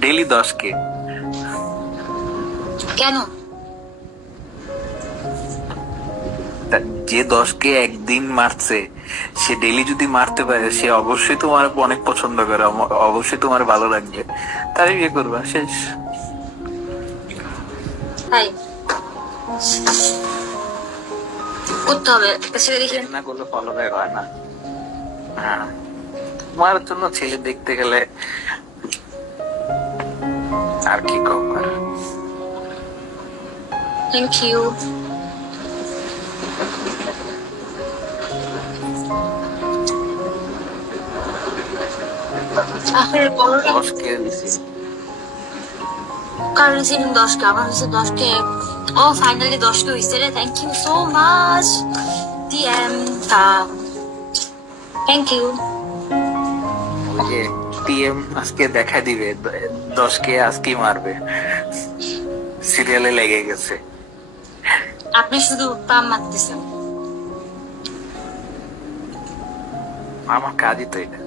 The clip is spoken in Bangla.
Daily 10K। কেন? যে 10K একদিন মারছে, সে ডেলি যদি মারতে পারে, সে অবশ্যই তোমার অনেক পছন্দ করে, অবশ্যই তোমার ভালো লাগবে, তাই বিয়ে করবা, শেষ। তাই করতে হবে, ছেলে দেখি না করলে ফলো ব্যাক হয় না। হ্যাঁ, তোমার জন্য ছেলে দেখতে গেলে আর কি করার। Thank you. আসলে বলো না 10K দিছি। কারণ রিসিভিং 10কে, আমার হচ্ছে 10কে। ও ফাইনালি 10কে হয়েছে রে, thank you so much TM. Thank you. ওই যে টিএম আজকে দেখা দিবে, 10K আজকেই মারবে, সিরিয়ালে লেগে গেছে। আপনি শুধু পাম মারতেছেন। আমার কাজই তো এটা।